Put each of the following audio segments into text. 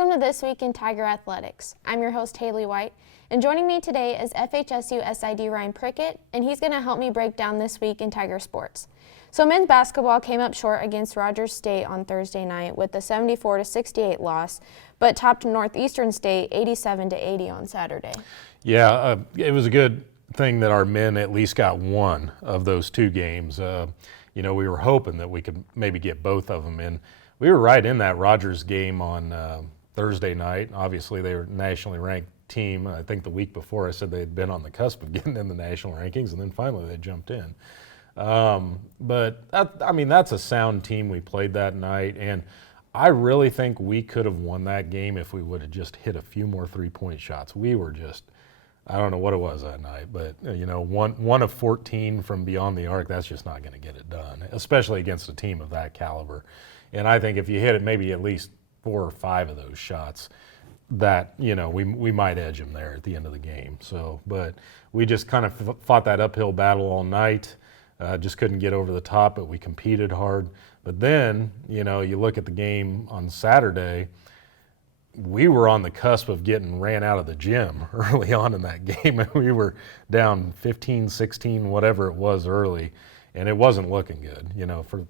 Welcome to This Week in Tiger Athletics. I'm your host, Haley White, and joining me today is FHSU SID Ryan Prickett, and he's going to help me break down this week in Tiger sports. So men's basketball came up short against Rogers State on Thursday night with a 74-68 loss, but topped Northeastern State 87-80 on Saturday. Yeah, it was a good thing that our men at least got one of those two games. We were hoping that we could maybe get both of them in. We were right in that Rogers game on Thursday night. Obviously, they were a nationally ranked team. I think the week before I said they had been on the cusp of getting in the national rankings, and then finally they jumped in. But that's a sound team we played that night, and I really think we could have won that game if we would have just hit a few more three-point shots. We were just, I don't know what it was that night, but one of 14 from beyond the arc, that's just not going to get it done, especially against a team of that caliber. And I think if you hit it maybe at least 4 or 5 of those shots, that we might edge them there at the end of the game. So, but we just kind of fought that uphill battle all night. Just couldn't get over the top, but we competed hard. But then, you look at the game on Saturday, we were on the cusp of getting ran out of the gym early on in that game. And we were down 15, 16, whatever it was early, and it wasn't looking good,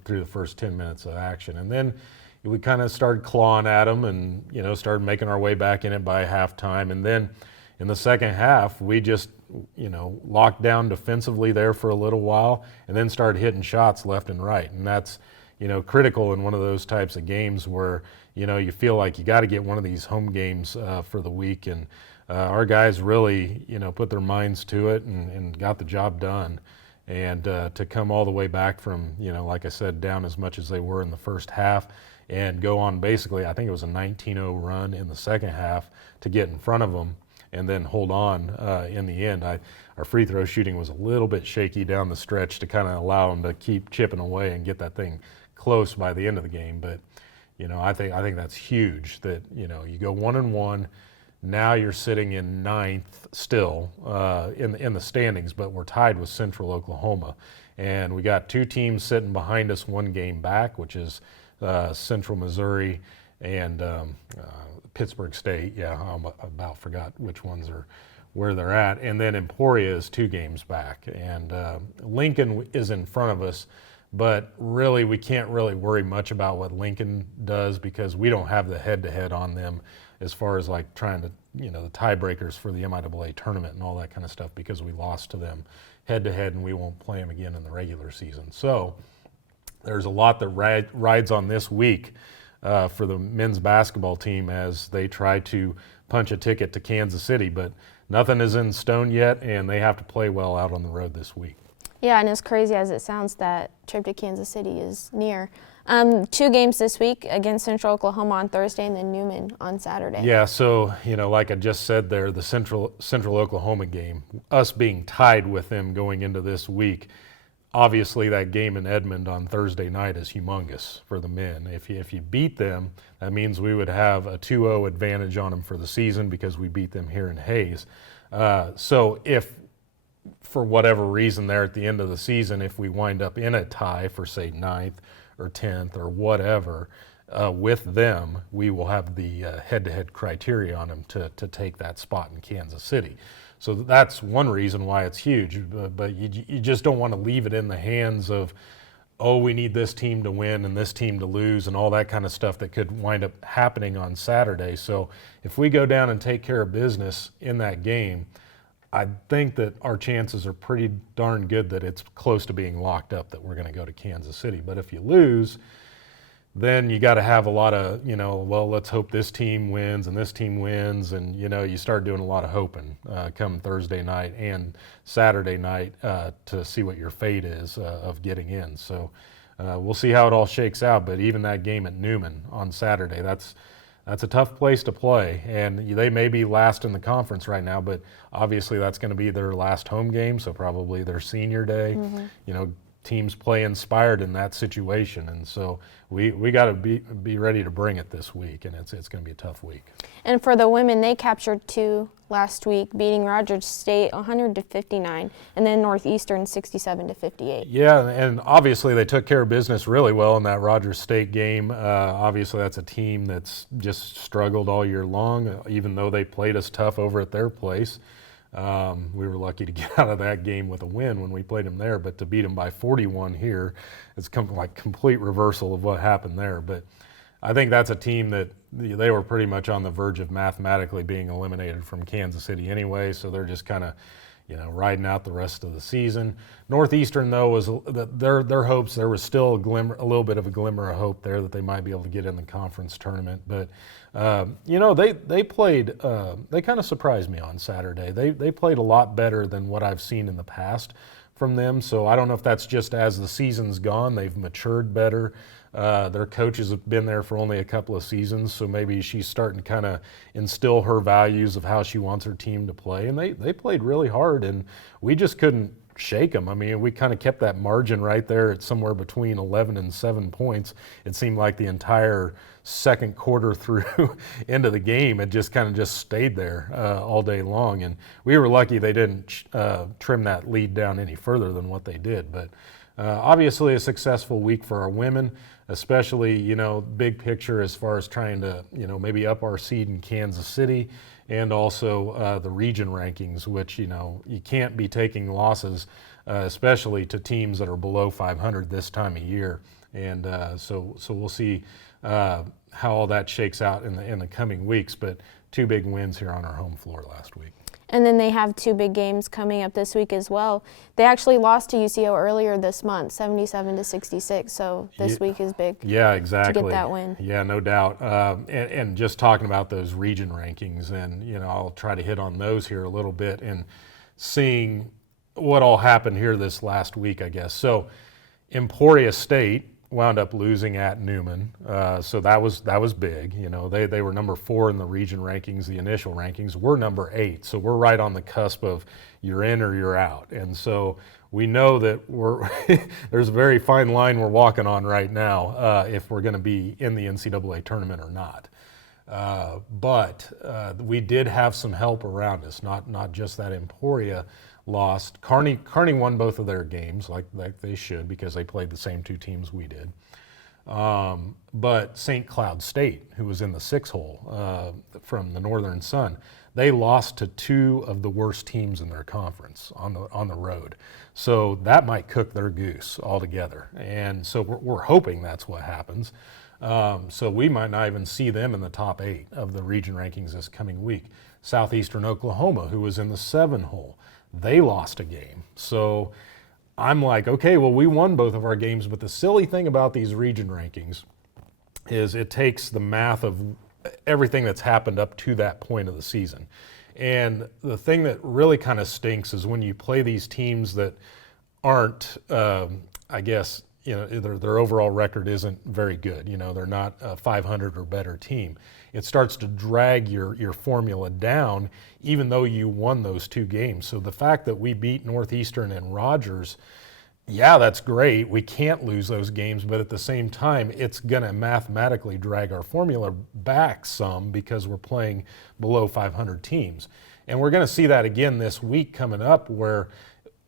through the first 10 minutes of action. And then we kind of started clawing at them and, started making our way back in it by halftime. And then in the second half, we just, locked down defensively there for a little while and then started hitting shots left and right. And that's, critical in one of those types of games where, you feel like you got to get one of these home games for the week. And our guys really, put their minds to it and got the job done. And to come all the way back from, like I said, down as much as they were in the first half and go on basically, I think it was a 19-0 run in the second half to get in front of them and then hold on in the end. Our free throw shooting was a little bit shaky down the stretch to kind of allow them to keep chipping away and get that thing close by the end of the game. But, I think that's huge that, you go 1-1. Now you're sitting in 9th still in the standings, but we're tied with Central Oklahoma. And we got 2 teams sitting behind us 1 game back, which is Central Missouri and Pittsburgh State. Yeah, I about forgot which ones are where they're at. And then Emporia is 2 games back. And Lincoln is in front of us, but really we can't really worry much about what Lincoln does because we don't have the head-to-head on them as far as like trying to, the tiebreakers for the MIAA tournament and all that kind of stuff because we lost to them head-to-head and we won't play them again in the regular season. So there's a lot that rides on this week for the men's basketball team as they try to punch a ticket to Kansas City, but nothing is in stone yet and they have to play well out on the road this week. Yeah, and as crazy as it sounds, that trip to Kansas City is near. 2 games this week against Central Oklahoma on Thursday and then Newman on Saturday. Yeah, so, like I just said there, the Central Oklahoma game, us being tied with them going into this week, obviously that game in Edmond on Thursday night is humongous for the men. If you beat them, that means we would have a 2-0 advantage on them for the season because we beat them here in Hayes. So if for whatever reason there at the end of the season, if we wind up in a tie for, say, 9th or 10th or whatever with them, we will have the head-to-head criteria on them to take that spot in Kansas City. So that's one reason why it's huge, but you just don't want to leave it in the hands of, oh, we need this team to win and this team to lose and all that kind of stuff that could wind up happening on Saturday. So if we go down and take care of business in that game, I think that our chances are pretty darn good that it's close to being locked up that we're going to go to Kansas City. But if you lose, then you got to have a lot of, well, let's hope this team wins and this team wins. And, you start doing a lot of hoping come Thursday night and Saturday night to see what your fate is of getting in. So we'll see how it all shakes out. But even that game at Newman on Saturday, that's a tough place to play, and they may be last in the conference right now, but obviously that's going to be their last home game, so probably their senior day. Mm-hmm. Teams play inspired in that situation, and so we got to be ready to bring it this week, and it's going to be a tough week. And for the women, they captured 2 last week, beating Rogers State 100-59, and then Northeastern 67-58. Yeah, and obviously they took care of business really well in that Rogers State game. Obviously that's a team that's just struggled all year long, even though they played us tough over at their place. We were lucky to get out of that game with a win when we played them there, but to beat them by 41 here, it's like complete reversal of what happened there. But I think that's a team that they were pretty much on the verge of mathematically being eliminated from Kansas City anyway, so they're just kind of, riding out the rest of the season. Northeastern, though, was their hopes. There was still a little bit of a glimmer of hope there that they might be able to get in the conference tournament. But they played. They kind of surprised me on Saturday. They played a lot better than what I've seen in the past from them. So I don't know if that's just as the season's gone, they've matured better. Their coaches have been there for only a couple of seasons, so maybe she's starting to kind of instill her values of how she wants her team to play. And they played really hard, and we just couldn't shake them. I mean, we kind of kept that margin right there at somewhere between 11 and 7 points. It seemed like the entire second quarter through into the game, it just kind of just stayed there all day long. And we were lucky they didn't trim that lead down any further than what they did. But obviously a successful week for our women, especially, big picture as far as trying to, maybe up our seed in Kansas City, and also the region rankings, which, you can't be taking losses, especially to teams that are below 500 this time of year. And so we'll see how all that shakes out in the coming weeks. But 2 big wins here on our home floor last week. And then they have 2 big games coming up this week as well. They actually lost to UCO earlier this month, 77-66. So this week is big. Yeah, exactly. To get that win. Yeah, no doubt. And just talking about those region rankings, and I'll try to hit on those here a little bit, and seeing what all happened here this last week, I guess. So Emporia State wound up losing at Newman, so that was big. They were number 4 in the region rankings, the initial rankings. We're number 8, so we're right on the cusp of you're in or you're out. And so we know that there's a very fine line we're walking on right now if we're going to be in the NCAA tournament or not. But we did have some help around us, not just that Emporia lost. Kearney won both of their games like they should, because they played the same 2 teams we did. But St. Cloud State, who was in the 6 hole from the Northern Sun, they lost to 2 of the worst teams in their conference on the road. So that might cook their goose altogether. And so we're hoping that's what happens. So we might not even see them in the top 8 of the region rankings this coming week. Southeastern Oklahoma, who was in the 7 hole, they lost a game. So I'm like, okay, well, we won both of our games, but the silly thing about these region rankings is it takes the math of everything that's happened up to that point of the season. And the thing that really kind of stinks is when you play these teams that aren't, I guess, their overall record isn't very good. They're not a 500 or better team. It starts to drag your formula down, even though you won those 2 games. So the fact that we beat Northeastern and Rogers, yeah, that's great. We can't lose those games, but at the same time, it's going to mathematically drag our formula back some because we're playing below 500 teams. And we're going to see that again this week coming up, where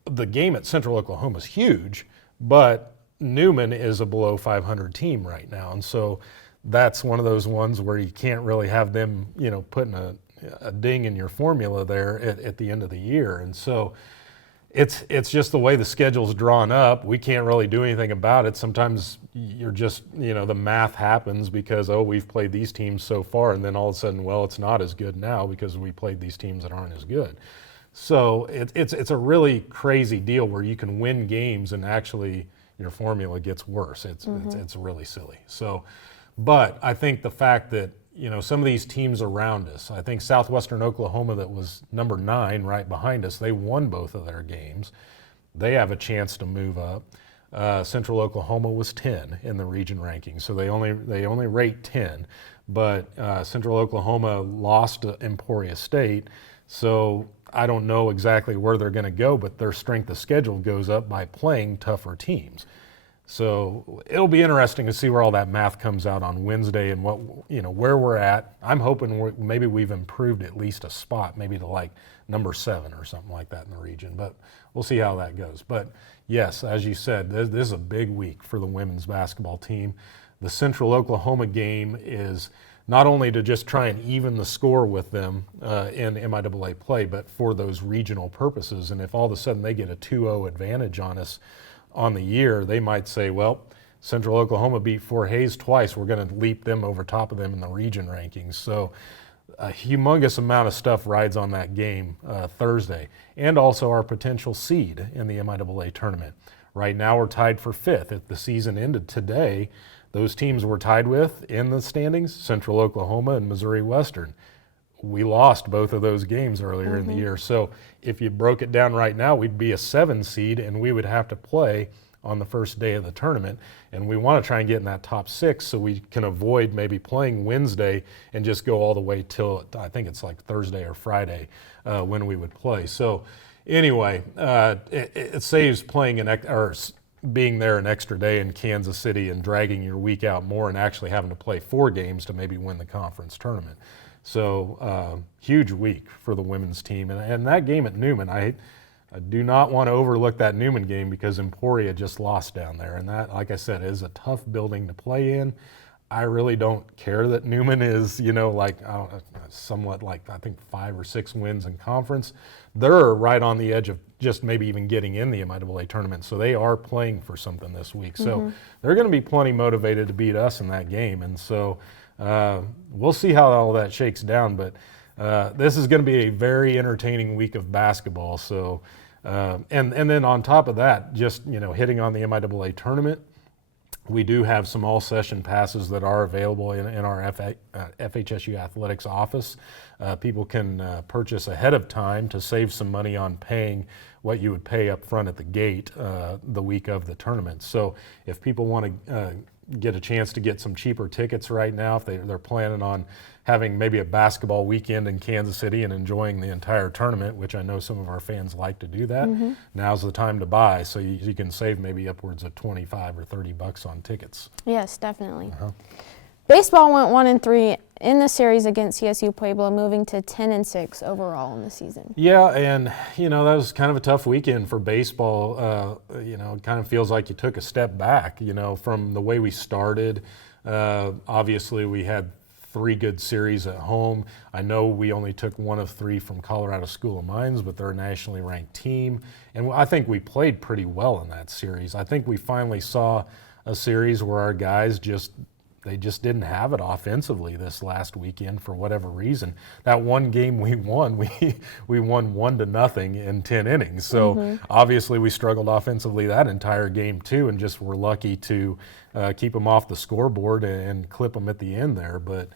the game at Central Oklahoma is huge, but Newman is a below 500 team right now. And so that's one of those ones where you can't really have them, putting a ding in your formula there at the end of the year. And so it's just the way the schedule's drawn up. We can't really do anything about it. Sometimes you're just, the math happens because, we've played these teams so far, and then all of a sudden, well, it's not as good now because we played these teams that aren't as good. So it's a really crazy deal where you can win games and actually your formula gets worse. It's really silly. So, but I think the fact that, some of these teams around us, I think Southwestern Oklahoma, that was number 9 right behind us, they won both of their games. They have a chance to move up. Central Oklahoma was 10 in the region ranking, so they only rate 10. But Central Oklahoma lost to Emporia State, so I don't know exactly where they're going to go, but their strength of schedule goes up by playing tougher teams. So it'll be interesting to see where all that math comes out on Wednesday and what, where we're at. I'm hoping maybe we've improved at least a spot, maybe to like number 7 or something like that in the region, but we'll see how that goes. But yes, as you said, this is a big week for the women's basketball team. The Central Oklahoma game is not only to just try and even the score with them in MIAA play, but for those regional purposes. And if all of a sudden they get a 2-0 advantage on us on the year, they might say, well, Central Oklahoma beat Fort Hays twice. We're going to leap them over top of them in the region rankings. So a humongous amount of stuff rides on that game Thursday, and also our potential seed in the MIAA tournament. Right now we're tied for 5th. If the season ended today, those teams we're tied with in the standings, Central Oklahoma and Missouri Western. We lost both of those games earlier in the year. So if you broke it down right now, we'd be a 7 seed and we would have to play on the first day of the tournament. And we want to try and get in that top 6 so we can avoid maybe playing Wednesday and just go all the way till, I think it's like Thursday or Friday when we would play. So anyway, it saves playing or being there an extra day in Kansas City and dragging your week out more and actually having to play 4 games to maybe win the conference tournament. So huge week for the women's team. And that game at Newman, I do not want to overlook that Newman game because Emporia just lost down there. And that, like I said, is a tough building to play in. I really don't care that Newman is, somewhat like I think 5 or 6 wins in conference. They're right on the edge of just maybe even getting in the MIAA tournament. So they are playing for something this week. So they're going to be plenty motivated to beat us in that game. And so we'll see how all that shakes down. But this is going to be a very entertaining week of basketball. So and then on top of that, just hitting on the MIAA tournament. We do have some all-session passes that are available in our FHSU Athletics office. People can purchase ahead of time to save some money on paying what you would pay up front at the gate the week of the tournament. So if people want to get a chance to get some cheaper tickets right now, if they're planning on having maybe a basketball weekend in Kansas City and enjoying the entire tournament, which I know some of our fans like to do that, now's the time to buy. So you can save maybe upwards of $25 or $30 on tickets. Yes, definitely. Baseball went 1-3 in the series against CSU Pueblo, moving to 10-6 overall in the season. Yeah, and that was kind of a tough weekend for baseball. It kind of feels like you took a step back, from the way we started. Obviously, we had 3 good series at home. I know we only took 1 of 3 from Colorado School of Mines, but they're a nationally ranked team. And I think we played pretty well in that series. I think we finally saw a series where our guys just didn't have it offensively this last weekend for whatever reason. That one game we won, we won 1-0 in 10 innings. So obviously we struggled offensively that entire game too, and just were lucky to keep them off the scoreboard and clip them at the end there. But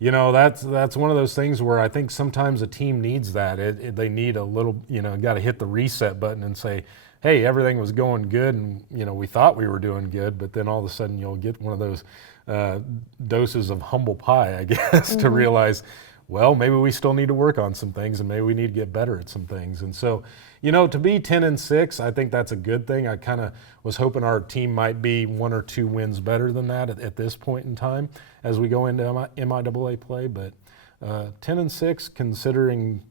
that's one of those things where I think sometimes a team needs that. They need a little, got to hit the reset button and say, hey, everything was going good, and we thought we were doing good, but then all of a sudden you'll get one of those doses of humble pie, I guess, to realize, well, maybe we still need to work on some things, and maybe we need to get better at some things. And so, to be 10-6, I think that's a good thing. I kind of was hoping our team might be 1 or 2 wins better than that at this point in time as we go into MIAA play, but 10-6, considering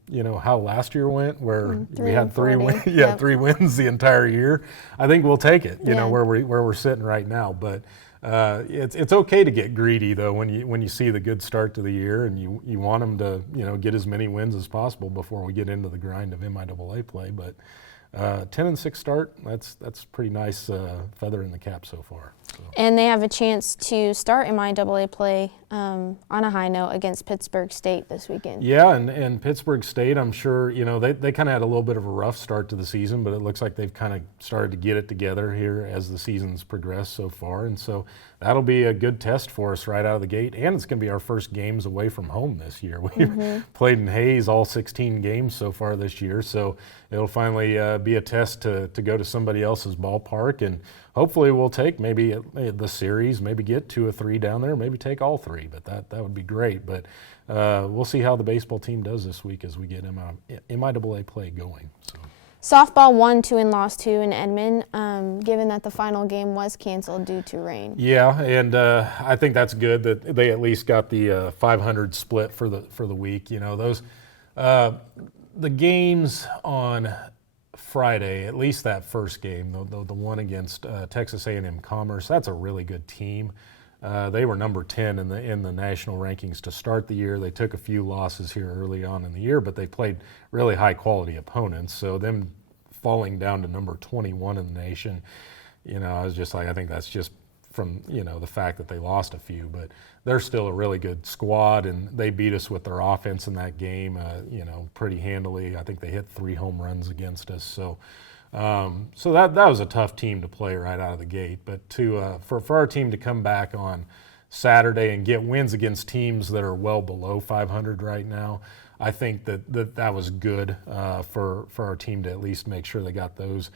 how last year went, where we had 3 wins, 3 wins the entire year. I think we'll take it. Where we're sitting right now. But it's okay to get greedy though when you see the good start to the year, and you want them to get as many wins as possible before we get into the grind of MIAA play. But 10-6 start, that's pretty nice feather in the cap so far. So. And they have a chance to start MIAA play on a high note against Pittsburgh State this weekend. Yeah, and Pittsburgh State, I'm sure, they kind of had a little bit of a rough start to the season, but it looks like they've kind of started to get it together here as the season's progressed so far. And so that'll be a good test for us right out of the gate. And it's going to be our first games away from home this year. We've played in Hayes all 16 games so far this year. So it'll finally be a test to go to somebody else's ballpark. And hopefully we'll take maybe the series, maybe get 2 or 3 down there, maybe take all 3. But that would be great. But we'll see how the baseball team does this week as we get MIAA play going. So. Softball won 2 and lost 2 in Edmond, given that the final game was canceled due to rain. Yeah, and I think that's good that they at least got the 500 split for the week. You know, those the games on Friday, at least that first game, the one against Texas A&M Commerce, that's a really good team. They were number 10 in the national rankings to start the year. They took a few losses here early on in the year, but they played really high quality opponents. So them falling down to number 21 in the nation, you know, I was just like, I think that's just from, you know, the fact that they lost a few, but they're still a really good squad, and they beat us with their offense in that game, you know, pretty handily. I think they hit 3 home runs against us. So that was a tough team to play right out of the gate. But for our team to come back on Saturday and get wins against teams that are well below 500 right now, I think that was good for our team to at least make sure they got those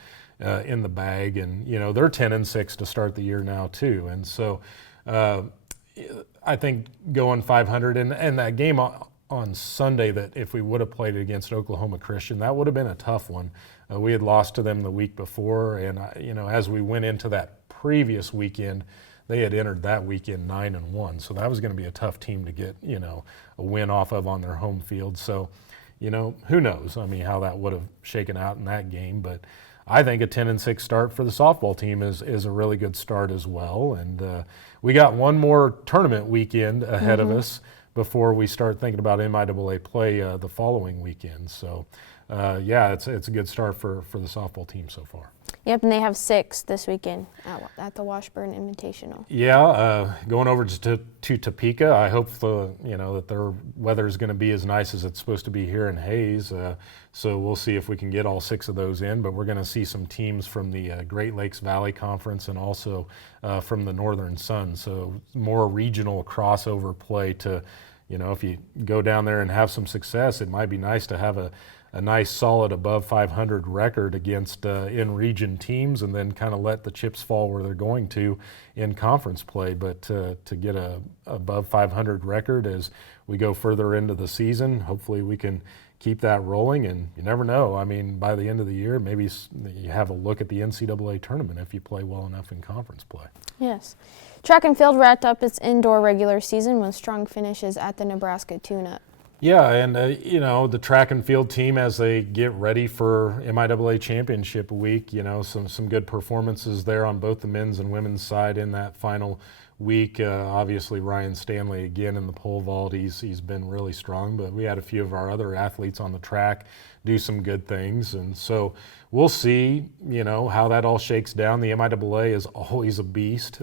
in the bag. And you know, they're 10-6 to start the year now too. And so I think going 500 and that game on Sunday, that if we would have played against Oklahoma Christian, that would have been a tough one. We had lost to them the week before, and you know, as we went into that previous weekend, they had entered that weekend 9-1. So that was going to be a tough team to get, you know, a win off of on their home field. So, you know, who knows? I mean, how that would have shaken out in that game. But I think a 10-6 start for the softball team is a really good start as well. And we got one more tournament weekend ahead of us before we start thinking about MIAA play the following weekend. So, yeah, it's a good start for the softball team so far. Yep, and they have 6 this weekend at the Washburn Invitational. Yeah, going over to Topeka. I hope that their weather is going to be as nice as it's supposed to be here in Hayes. So we'll see if we can get all 6 of those in. But we're going to see some teams from the Great Lakes Valley Conference and also from the Northern Sun. So more regional crossover play to, you know, if you go down there and have some success, it might be nice to have a nice solid above 500 record against in-region teams, and then kind of let the chips fall where they're going to in conference play. But to get a above 500 record as we go further into the season, hopefully we can keep that rolling. And you never know. I mean, by the end of the year, maybe you have a look at the NCAA tournament if you play well enough in conference play. Yes. Track and field wrapped up its indoor regular season with strong finishes at the Nebraska Tune-Up. Yeah, and you know, the track and field team, as they get ready for MIAA championship week, you know, some good performances there on both the men's and women's side in that final week. Obviously, Ryan Stanley again in the pole vault, he's been really strong, but we had a few of our other athletes on the track do some good things, and so we'll see, you know, how that all shakes down. The MIAA is always a beast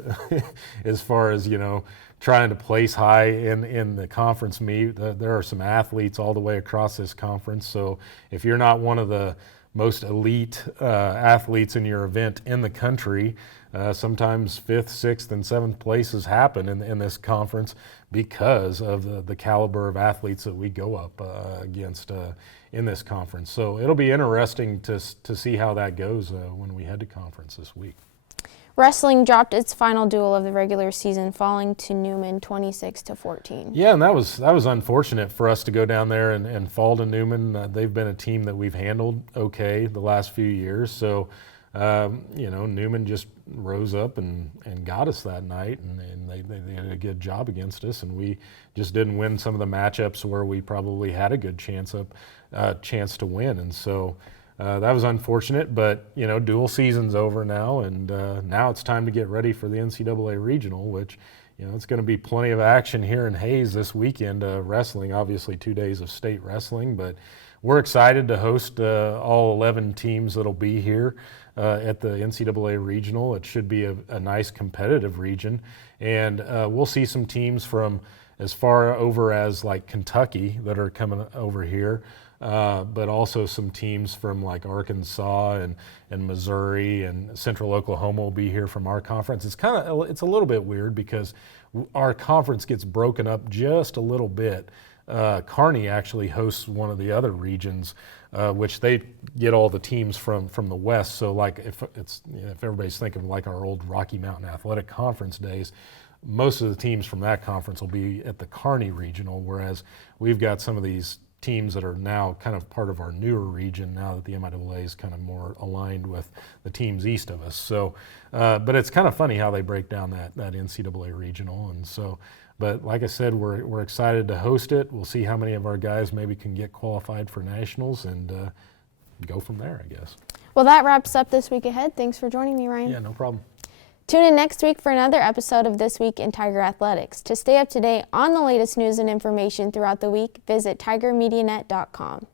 as far as, you know, trying to place high in the conference meet. There are some athletes all the way across this conference, so if you're not one of the most elite athletes in your event in the country, sometimes 5th, 6th, and 7th places happen in this conference because of the caliber of athletes that we go up against in this conference. So it'll be interesting to see how that goes when we head to conference this week. Wrestling dropped its final duel of the regular season, falling to Newman 26-14. Yeah, and that was unfortunate for us to go down there and fall to Newman. They've been a team that we've handled okay the last few years. So, you know, Newman just rose up and got us that night, and they did a good job against us, and we just didn't win some of the matchups where we probably had a good chance to win. And so that was unfortunate, but, you know, dual season's over now, and now it's time to get ready for the NCAA Regional, which, you know, it's going to be plenty of action here in Hayes this weekend. Wrestling, obviously 2 days of state wrestling, but we're excited to host all 11 teams that'll be here at the NCAA Regional. It should be a nice competitive region, and we'll see some teams from as far over as like Kentucky that are coming over here. But also some teams from like Arkansas and Missouri and Central Oklahoma will be here from our conference. It's a little bit weird because our conference gets broken up just a little bit. Kearney actually hosts one of the other regions, which they get all the teams from the West. So like if everybody's thinking like our old Rocky Mountain Athletic Conference days, most of the teams from that conference will be at the Kearney Regional, whereas we've got some of these teams that are now kind of part of our newer region now that the MIAA is kind of more aligned with the teams east of us. So, but it's kind of funny how they break down that NCAA regional. And so, but like I said, we're excited to host it. We'll see how many of our guys maybe can get qualified for nationals and go from there, I guess. Well, that wraps up This Week Ahead. Thanks for joining me, Ryan. Yeah, no problem. Tune in next week for another episode of This Week in Tiger Athletics. To stay up to date on the latest news and information throughout the week, visit tigermedianet.com.